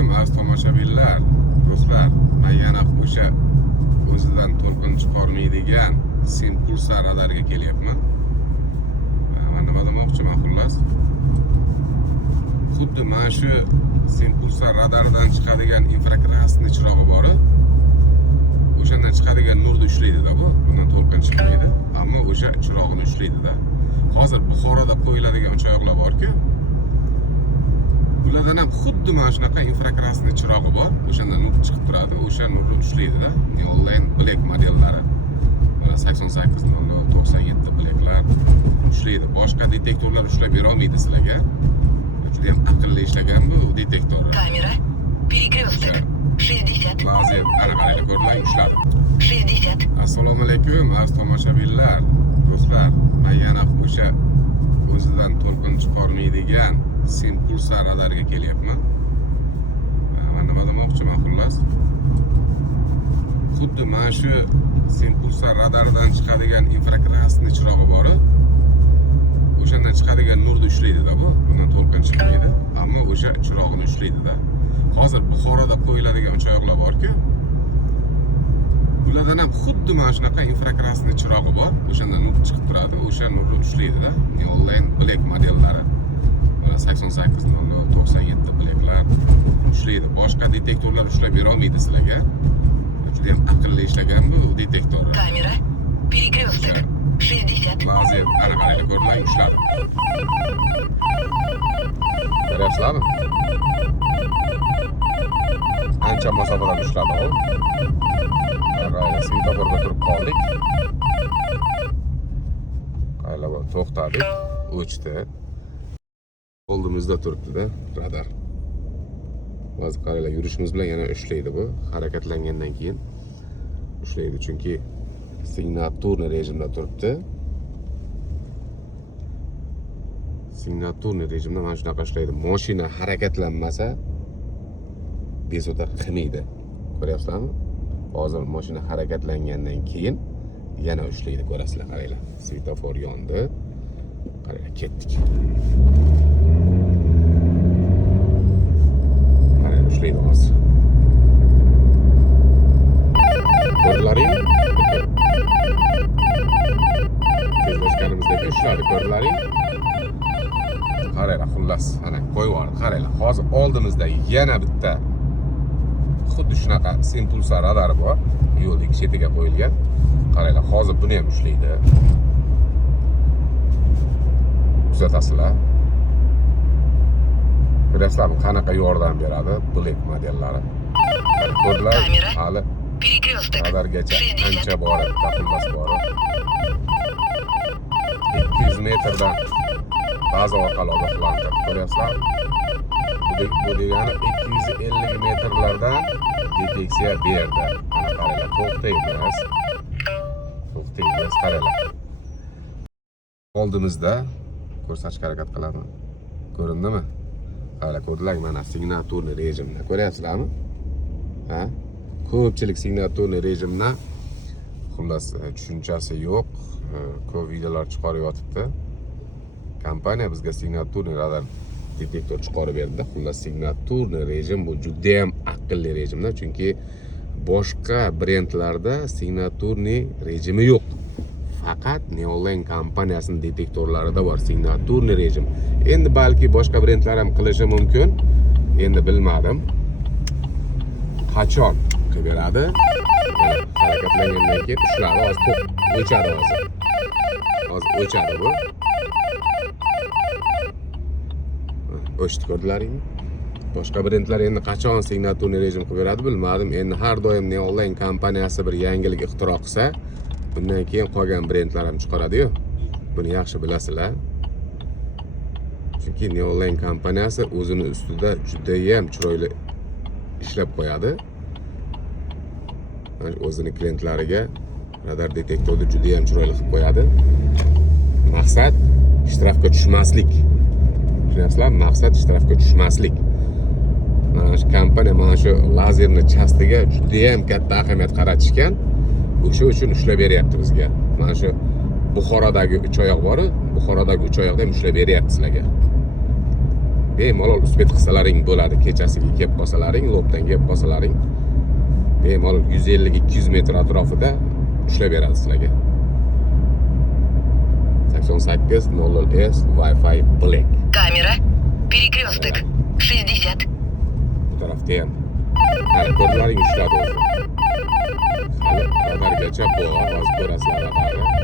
alaykum aziz tomoshabinlar, do'stlar. Men yana o'sha o'zidan to'lqin chiqarmaydigan Simpulsa radarga kelyapman. Men nima demoqchiman xullas? Xuddi mana shu Simpulsa radaridan chiqadigan infrakrasniy chirog'i bor. O'shandan chiqadigan nurni ushlaydi-da bu. Bundan to'lqin chiqmaydi, ammo o'sha chirog'ini ushlaydi-da. Hozir Buxoroda qo'yiladigan uchoqlar bor-ku, ulardan ham xuddi mana shunaqa infrakrasniy chirog'i bor. O'shandan nur chiqib turadi, o'sha nurni ushlaydi-da. Neon Black modellari 88 97 Blacklar ushlaydi. Boshqa detektorlar ushlab bera olmaydi sizlarga. Juda ham aqlli ishlagan bu detektor. Kamera, перекресток, 60. Lazer aniq ko'rmay ushladi. 60. Assalomu alaykum aziz tomoshabinlar, do'stlar. Men yana o'sha o'zidan to'lqin chiqarmaydigan Simpulsa radarga kelyapman. Men nima demoqchiman xullas? Xuddi mana shu Simpulsa radaridan chiqadigan infrakrasniy chirog'i bor. O'shandan chiqadigan nurni ushlaydi-da bu. Bundan to'lqin chiqmaydi, ammo o'sha chirog'ini ushlaydi-da. Hozir Buxoroda qo'yiladigan uchoqlar bor-ku, ulardan ham xuddi mana shunaqa infrakrasniy chirog'i bor. O'shandan nur chiqib turadi, o'sha nurni ushlaydi-da. Neon Black modellari 88 97 Blacklar ushlaydi. Boshqa detektorlar ushlab bera olmaydi sizlarga. Juda ham aqlli ishlagan bu detektor. Kamera, перекресток, 60. Lazer aniq ko'rmay ushladi. Ko'ryapsizlarmi? Ancha masofadan ushladi u. Svetoforga turib qoldik. Qaylab to'xtadik, o'chdi. Oldimizda turibdi-da radar. Hozir qaranglar, yurishimiz bilan yana ushlaydi bu. Harakatlangandan keyin ushlaydi, chunki signaturniy rejimda turibdi. Signaturniy rejimda mana shunaqa ishlaydi. Mashina harakatlanmasa bezovta qilmaydi. Ko'ryapsizlarmi? Hozir mashina harakatlangandan keyin yana ushlaydi, ko'rasizlar, qaranglar. Svetofor yondi. Qaranglar, ketdik. Qaranglar, ushlaydi hozir. Ko'rdilaringmi? Tezlashganimizdagi ushladi, ko'rdilaringmi? Qaranglar, xullas, ana qo'yib yubordi. Qaranglar, hozir oldimizda yana bitta xuddi shunaqa Simpulsa radari bor. Yo'lning ikki chetiga qo'yilgan. Qaranglar, hozir buni ham ushlaydi. Kuzatasizlar. Ko'ryapsizlarmi, qanaqa yordam beradi Black modellari. Ko'rdilar, hali Перекресток, radargacha 60. ancha bor, xullas bor. 200 metrdan baza orqali ogohlantirib, ko'ryapsizlarmi? Bu degani 250 metrlardan deteksiya berdi. Ana qaranglar, to'xtaymiz. To'xtaymiz, qaranglar. Oldimizda ko'rsatishga harakat qilaman. Ko'rindimi? Qaranglar, ko'rdilarmi? Mana signaturniy rejimda. Ko'ryapsizlarmi? Ha? Ko'pchilik signaturniy rejimda xullas tushunchasi yo'q. Ko'p videolar chiqarib yotibdi. Kompaniya bizga signaturniy radar detektor chiqarib berdi. Xullas signaturniy rejim bu juda ham aqlli rejimda, chunki boshqa brendlarda signaturniy rejimi yo'q. Faqat Neon kompaniyasining detektorlarida bor signaturniy rejim. Endi balki boshqa brendlar ham qilishi mumkin. Endi bilmadim. Qachon qilib beradi? Harakatlangandan keyin ushladi, hozir o'chadi hozir. Hozir o'chadi bu. O'chdi, ko'rdilaringmi? Boshqa brendlar endi qachon signaturniy rejim qilib beradi bilmadim. Endi har doim Neon kompaniyasi bir yangilik ixtiro qilsa, bundan keyin qolgan brendlar ham chiqaradi-yu. Buni yaxshi bilasizlar. Chunki Neon kompaniyasi o'zini ustida juda ham chiroyli ishlab qo'yadi. O'zining klientlariga radar detektorni juda ham chiroyli qilib qo'yadi. Maqsad ishtirokga tushmaslik. Tushunasizlarmi? Maqsad ishtirokga tushmaslik. Mana shu kompaniya mana shu lazerni chastiga juda ham katta ahamiyat qaratishgan. O'sha uchun ushlab beryapti bizga. Mana shu Buxorodagi 3 oyoq bor, Buxorodagi 3 oyoqda ham ushlab beryapti sizlarga. bemalol usbet qilsalaring bo'ladi. Kechasiga kelib qolsalaring, lobdan kelib qolsalaring, bemalol 150-200 metr atrofida ushlab beradi sizlarga. 8800S Wi-Fi Black. Камера. Перекресток. 60. Bu tarafda ham. Mana ko'rlaring ushladi o'zi. Hali radargacha bu ovoz ko'rasizlar radarni.